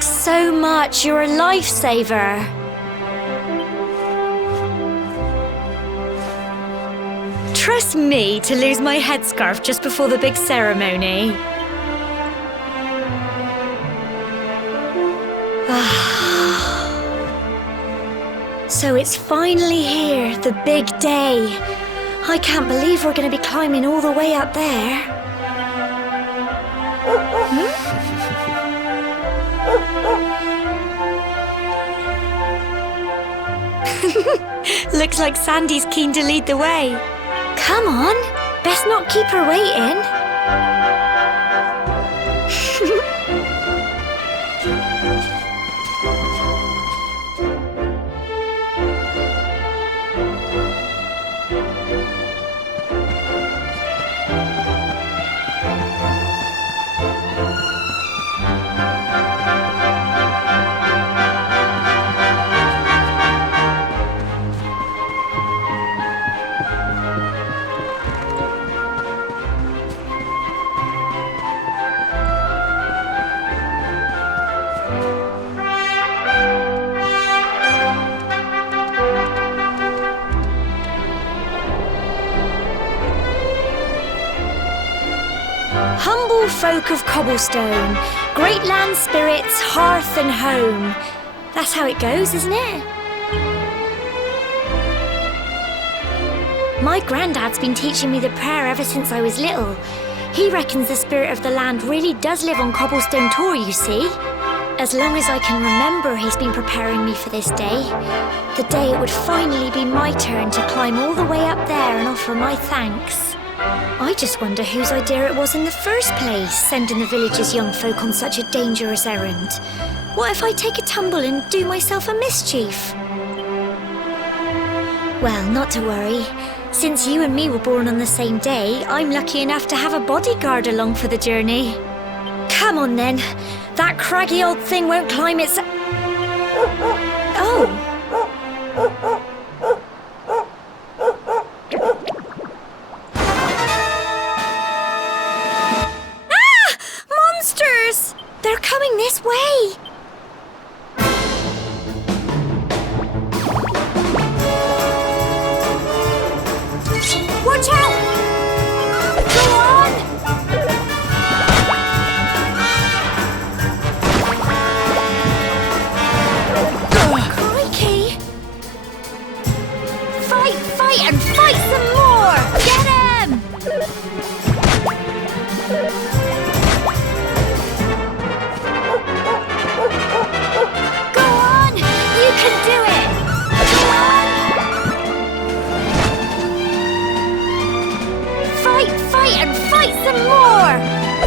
Thanks so much. You're a lifesaver. Trust me to lose my headscarf just before the big ceremony. So it's finally here, the big day. I can't believe we're going to be climbing all the way up there. Looks like Sandy's keen to lead the way. Come on, best not keep her waiting. Humble folk of cobblestone, great land spirits, hearth and home. That's how it goes, isn't it? My granddad's been teaching me the prayer ever since I was little. He reckons the spirit of the land really does live on Cobblestone Tor, you see. As long as I can remember, he's been preparing me for this day. The day it would finally be my turn to climb all the way up there and offer my thanks. I just wonder whose idea it was in the first place, sending the village's young folk on such a dangerous errand. What if I take a tumble and do myself a mischief? Well, not to worry. Since you and me were born on the same day, I'm lucky enough to have a bodyguard along for the journey. Come on then. That craggy old thing won't climb its... Oh! They're coming this way! Watch out! Go on! Crikey! Fight and fight some more! Get him! You can do it! Come on! Fight and fight some more!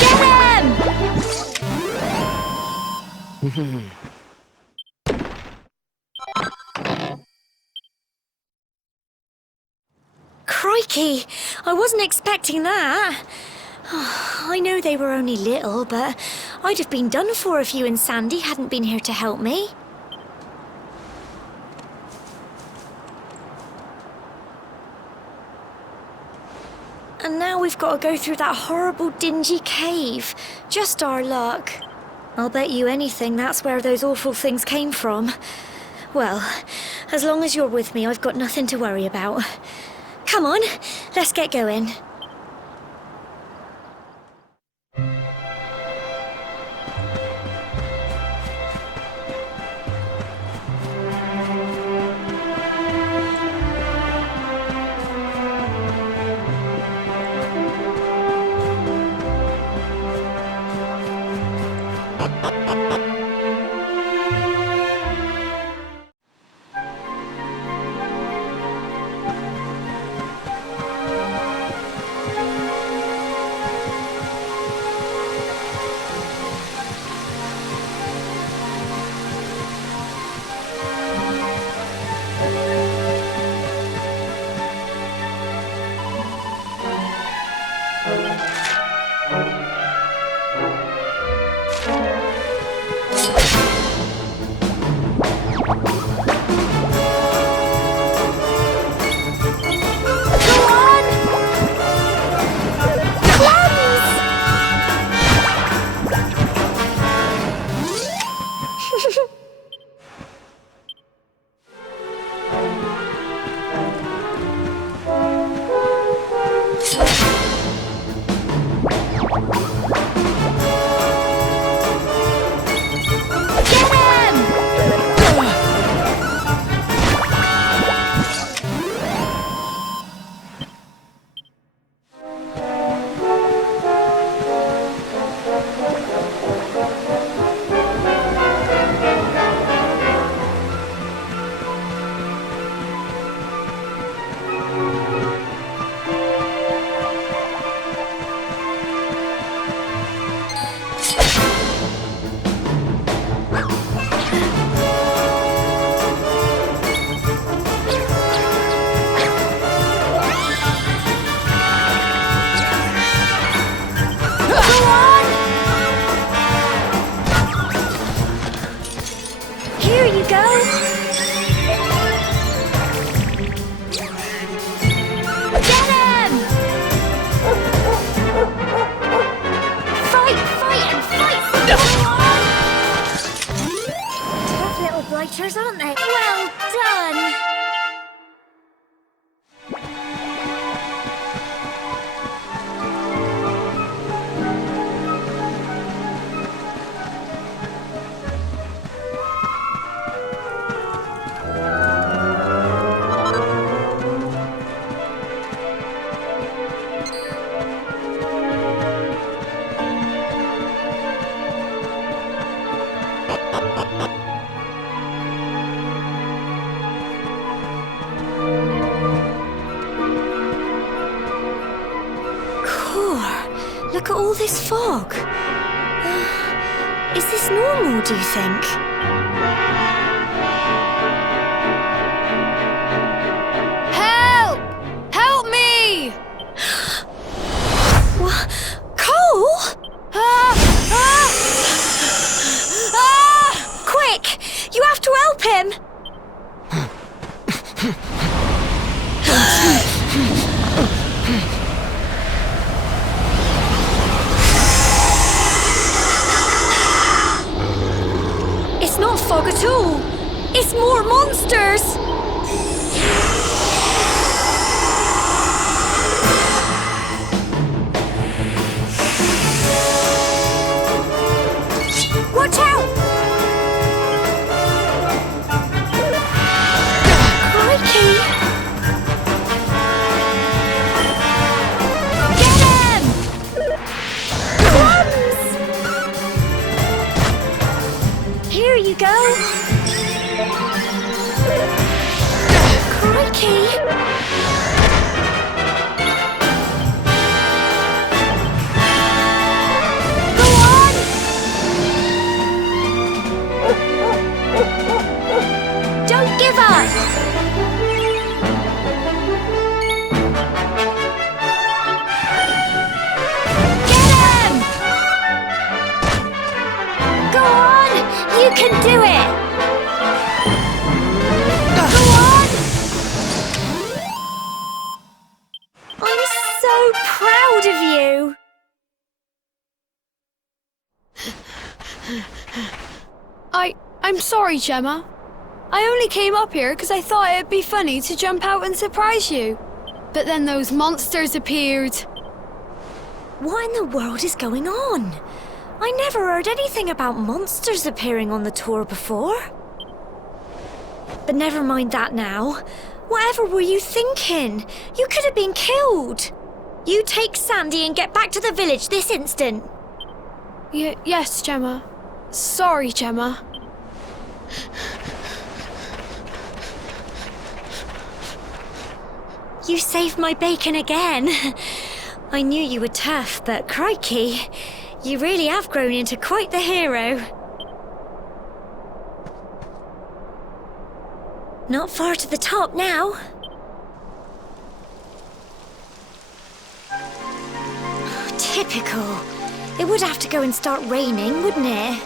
Get him! Crikey! I wasn't expecting that. I know they were only little, but I'd have been done for if you and Sandy hadn't been here to help me. And now we've got to go through that horrible, dingy cave. Just our luck. I'll bet you anything that's where those awful things came from. Well, as long as you're with me, I've got nothing to worry about. Come on, let's get going. go! Get him! Fight, and fight! Tough little blighters, aren't they? Well done! Look at all this fog. Is this normal, do you think? Help! Help me! What? Cole? Quick! You have to help him! It's not fog at all. It's more monsters. Watch out! Crikey! Get him! Crumbs! Here you go. Crikey! Go on! Don't give up! Get him! Go on! You can do it! Go on! I'm so proud of you! I'm sorry, Gemma. I only came up here because I thought it'd be funny to jump out and surprise you. But then those monsters appeared. What in the world is going on? I never heard anything about monsters appearing on the tour before. But never mind that now. Whatever were you thinking? You could have been killed. You take Sandy and get back to the village this instant. Yes, Gemma. Sorry, Gemma. You saved my bacon again. I knew you were tough, but crikey, you really have grown into quite the hero. Not far to the top now. Typical. It would have to go and start raining, wouldn't it?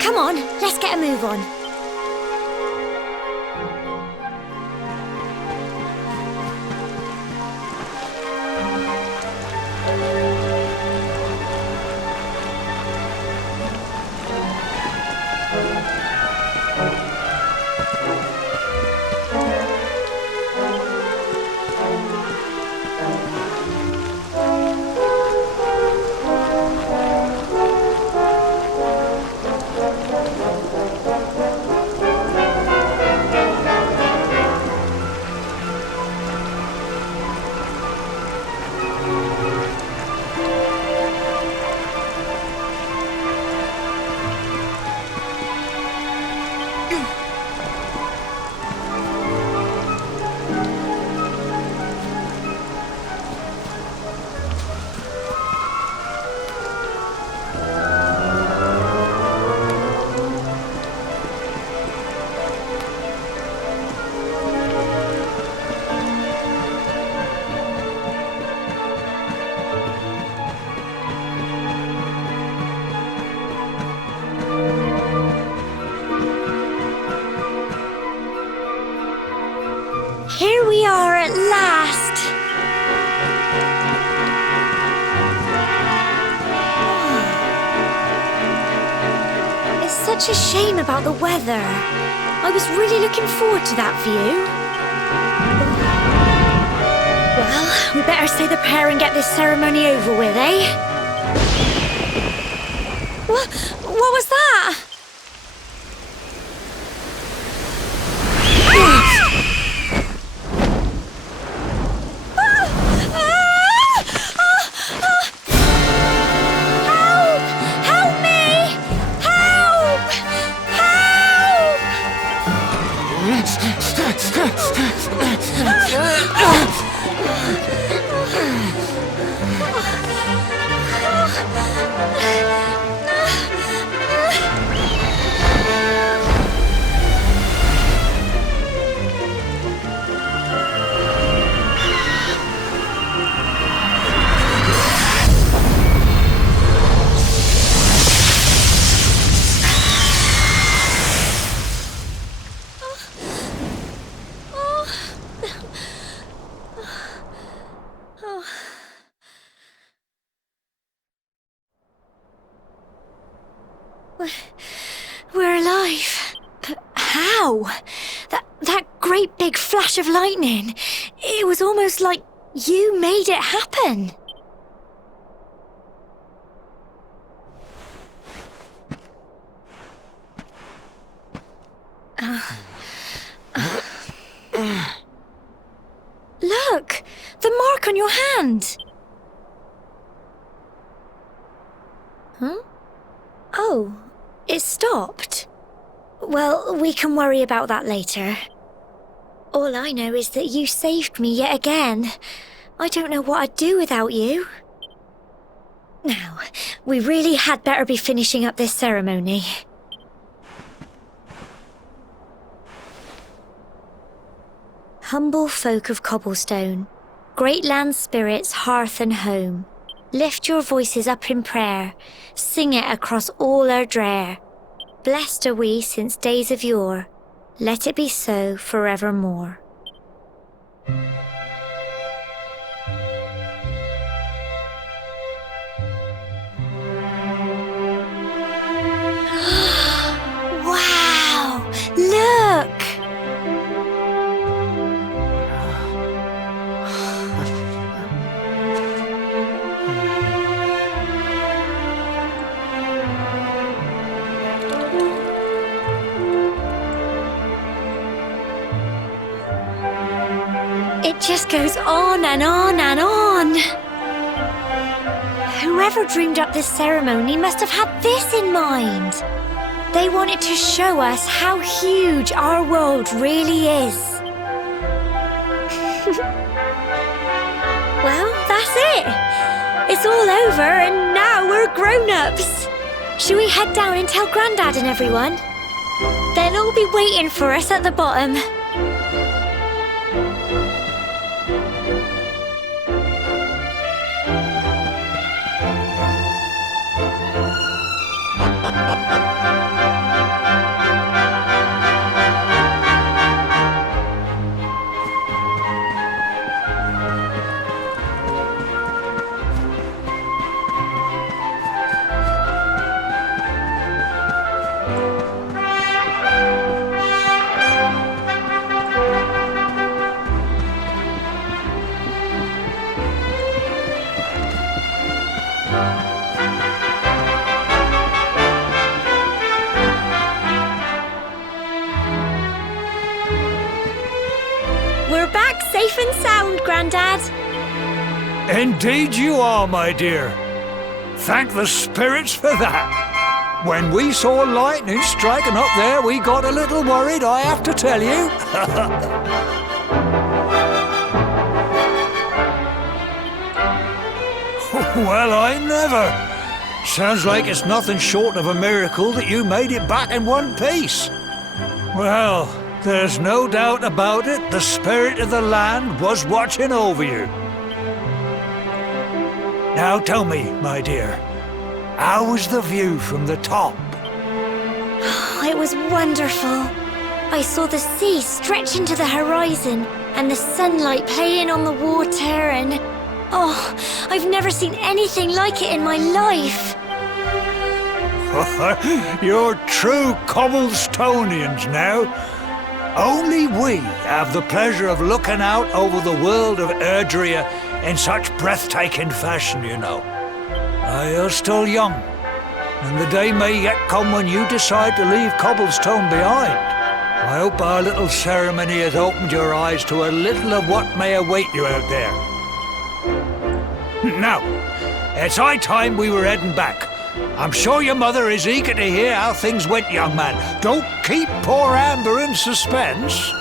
Come on, let's get a move on. such a shame about the weather. I was really looking forward to that view. Well, we better say the prayer and get this ceremony over with, eh? What was that? We're alive. But how? That great big flash of lightning. It was almost like you made it happen. Look! The mark on your hand! Huh? Oh, it stopped. Well, we can worry about that later. All I know is that you saved me yet again. I don't know what I'd do without you. Now, we really had better be finishing up this ceremony. Humble folk of Cobblestone, great land spirits, hearth and home, lift your voices up in prayer, sing it across all our drear. Blessed are we since days of yore, let it be so forevermore. Wow! Look! It just goes on and on and on. Whoever dreamed up this ceremony must have had this in mind. They wanted to show us how huge our world really is. Well, that's it. It's all over and now we're grown-ups. Shall we head down and tell Grandad and everyone? They'll all be waiting for us at the bottom. We're back safe and sound, Grandad. Indeed you are, my dear. Thank the spirits for that. When we saw lightning striking up there, we got a little worried, I have to tell you. Well, I never. Sounds like it's nothing short of a miracle that you made it back in one piece. Well, there's no doubt about it, the spirit of the land was watching over you. Now tell me, my dear, how was the view from the top? It was wonderful. I saw the sea stretch into the horizon and the sunlight playing on the water and... Oh, I've never seen anything like it in my life. You're true Cobblestonians now. Only we have the pleasure of looking out over the world of Erdrea in such breathtaking fashion, you know. You're still young, and the day may yet come when you decide to leave Cobblestone behind. I hope our little ceremony has opened your eyes to a little of what may await you out there. Now, it's high time we were heading back. I'm sure your mother is eager to hear how things went, young man. Don't keep poor Amber in suspense.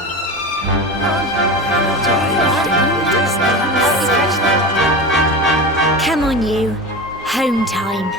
Come on, you. Home time.